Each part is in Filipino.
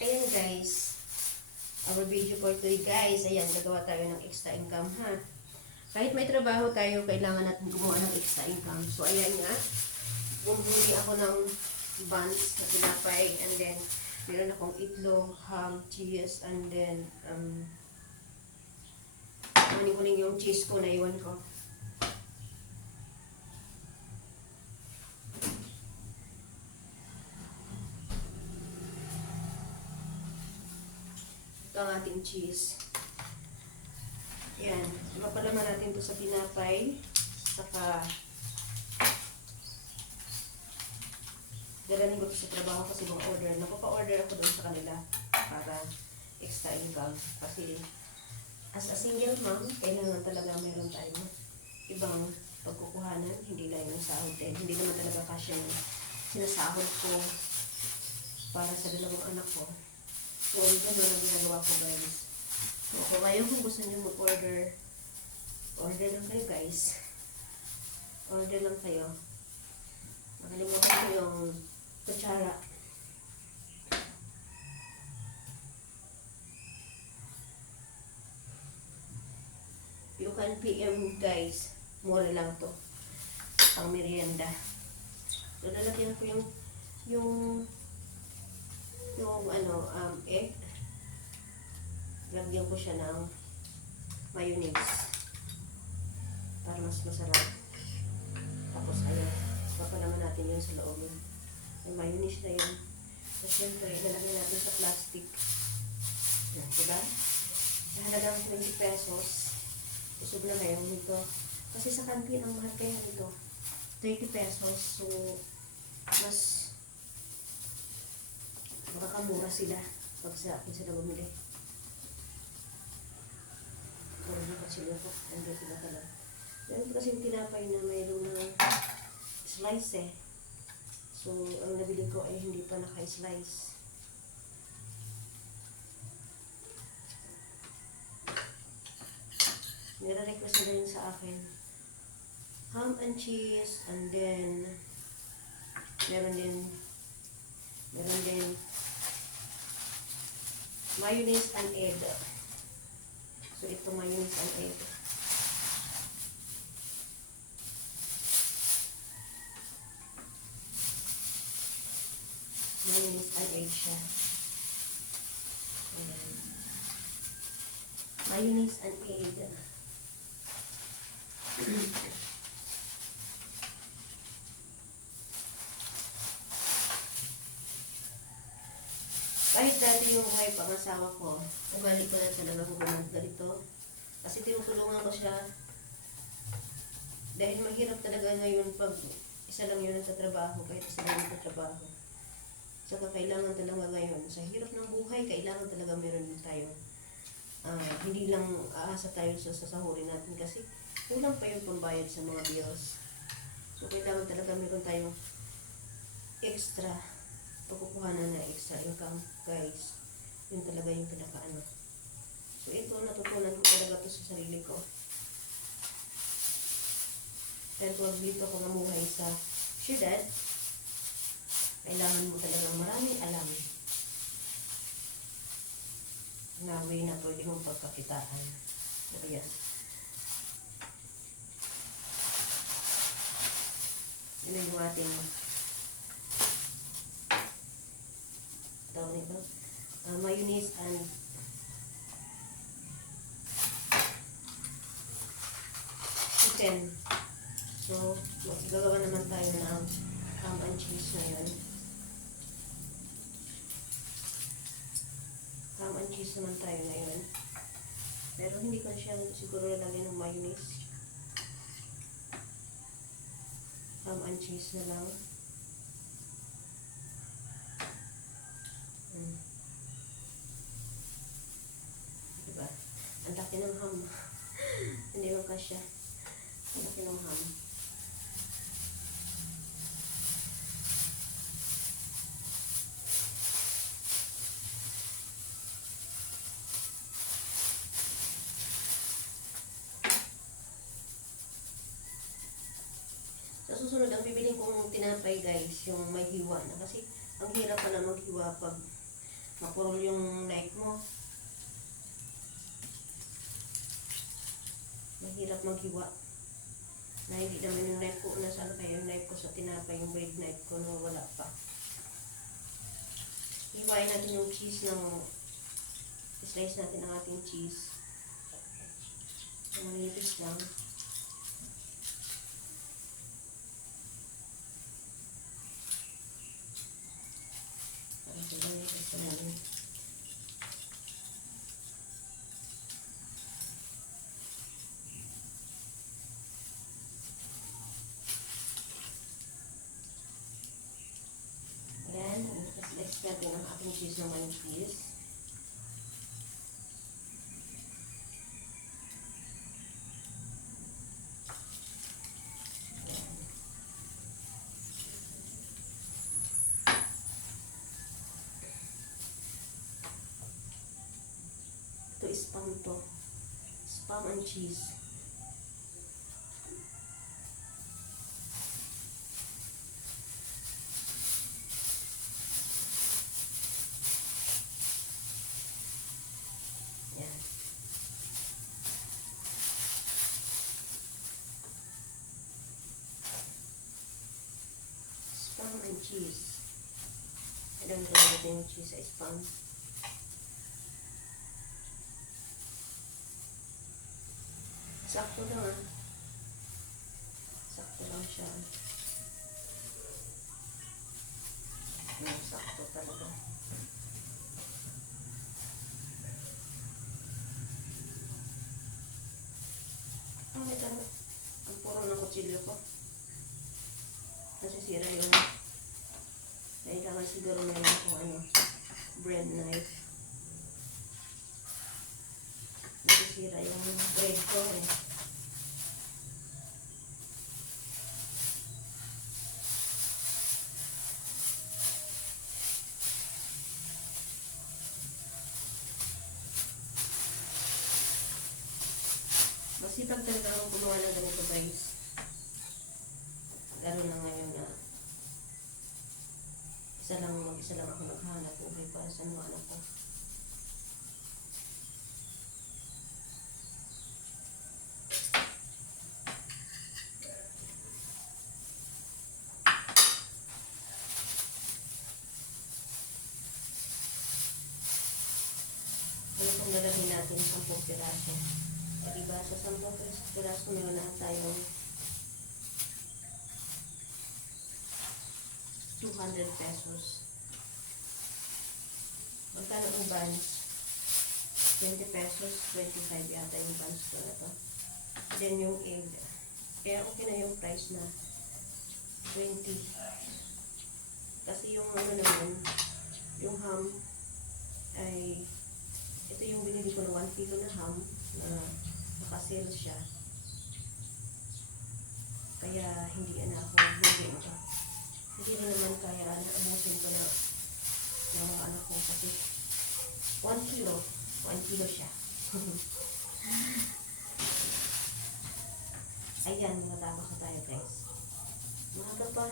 Ayan guys, our video for today guys, ayan, gagawa tayo ng extra income ha. Kahit may trabaho tayo, kailangan natin gumawa ng extra income. So ayan nga, bumili ako ng buns na tinapay, and then meron akong itlog, ham, cheese, and then kunin yung cheese ko na iwan ko. Ang ating cheese. Yan. Mapalaman natin to sa tinapay. Saka darating ko to sa trabaho kasi mga order. Napapa-order ako doon sa kanila para extra income. Kasi as a single mom, kailangan talaga mayroon tayo ibang pagkukuhanan. Hindi lang yung sahod. Hindi naman talaga kasya yung sinasahod ko para sa dalawang anak ko. So, ito doon ang ginagawa ko guys. So, kung ngayon kung gusto nyo mag-order, order lang kayo guys. Order lang kayo. Makalimutan ko yung kutsara. You can PM guys. Mura lang to. Ang merienda. So, lalagyan ko yung egg. Lagyan ko siya ng mayonnaise para mas masarap. Tapos ayan, papalaman natin yun sa loob. Yung mayonnaise na yun. So syempre, ilalagay natin sa plastic. Yan, diba? Nahalagang 20 pesos. Usog na ngayon nito. Kasi sa kantin, ang mahal kaya nito. 30 pesos. So, mas makakamura sila pag sa akin sila bumili. Parang nakasila ko. Andito sila talaga. Yan kasi yung tinapay na mayroon ng slice eh. So, ang nabili ko ay hindi pa naka-slice. Nire-request na rin sa akin ham and cheese, and then meron din mayonnaise and egg. So, ito mayonnaise and egg. Mayonnaise and egg siya. Ayan. Mayonnaise and egg. Kahit dati yung may pangasawa ko, ugali ko na talaga kung ganito. Kasi tinutulungan ko siya. Dahil mahirap talaga ngayon pag isa lang yun nagtatrabaho, kahit isa lang nagtatrabaho. Saka kailangan talaga ngayon, sa hirap ng buhay, kailangan talaga meron din tayo. Hindi lang aasa tayo sa sasahurin natin kasi kulang pa yung pambayad sa mga bills. So kailangan talaga meron tayong extra pagkukuhanan na extra income guys. Yun talaga yung pinakaano. So ito, natutunan ko talaga to sa sarili ko. Dahil kung dito ako namuhay sa syudad, kailangan mo talagang maraming alam na way na pwede mong pagkakitaan. So yan. Yun yung ating tawag nito, mayonnaise and chicken. So, gagawa naman tayo ng ham and cheese na yan. Ham and cheese naman tayo na yun. Pero hindi ko siya siguro lalagyan ng mayonnaise. Ham and cheese na lang. Diba? Ang laki ng ham. Hindi lang kasya. Ang laki ng ham. Sa susunod, ang bibiling kong tinapay guys, yung may hiwa na. Kasi ang hirap pa na maghiwa pag mapurol yung knife mo. Mahirap maghiwa. Na hindi naman yung knife ko. Nasaan kaya yung knife ko sa tinapay, yung bread knife ko na wala pa. Hiwain natin yung cheese ng slice natin ang ating cheese. Manipis lang. Parang sila yung isa namin. Ayan, slice natin ang ating cheese ng manipis. Ito spam to. Spam and cheese. Yan. Spam and cheese. Ilan ko natin yung cheese sa spam. Sakto lang ah. Sakto lang siya. Sakto talaga. Ang may tanong. Ang puro ng kutsilyo ko. Nasisira yung kailangan siguro meron kung ano bread knife. Nasisira yung bread ko eh. Masipag talaga akong gumawa ng ganito guys. Lalo na ngayon na isa lang ako naghahanap buhay para sa mga anak ko. Ano kung lalagyan natin 10 piraso? Diba sa 10 piraso meron na tayong 200 pesos. Magkano ang buns? 20 pesos, 25 yata yung buns ko na to. Then yung egg. Kaya okay na yung price na 20. Kasi yung ano naman, yung ham ay ito yung binili ko na 1 kilo na ham na nakasale siya. Kaya hindi na ako bibili ito. Hindi rin naman kaya naabusin ko na ng mga anak ko kasi 1 kilo siya. Ayan, matapos na tayo guys. Maaga pa.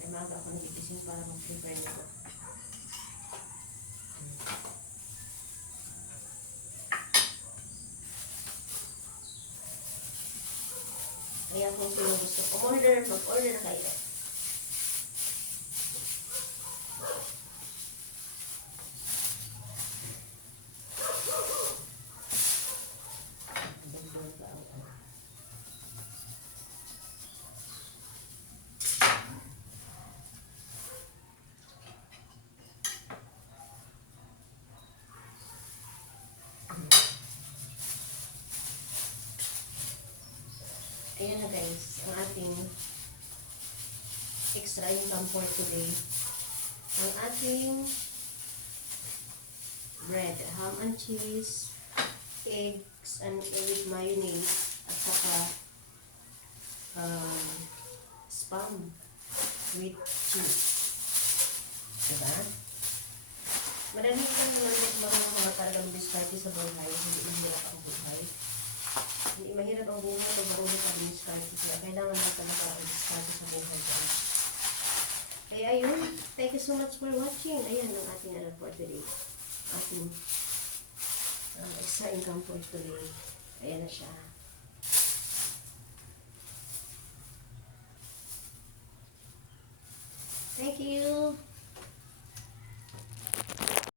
Ay maaga ako nagigising para mag-prepare nito. Kaya kung sino gusto mag-order na kayo. Ayan na guys, ang ating extra income for today. Ang ating bread, ham and cheese, eggs and with mayonnaise, at saka spam with cheese. Diba? Madali lang naman guys mga talagang diskarte sa buhay, hindi mahirap ang buhay. Hindi mahirap ang buhay pag marunong ka diskarte. Kaya kailangan mo talaga ang diskarte sa buhay guys. Kaya yun, thank you so much for watching. Ayan ang ating ano for today. Ating extra income for today. Ayan na siya. Thank you.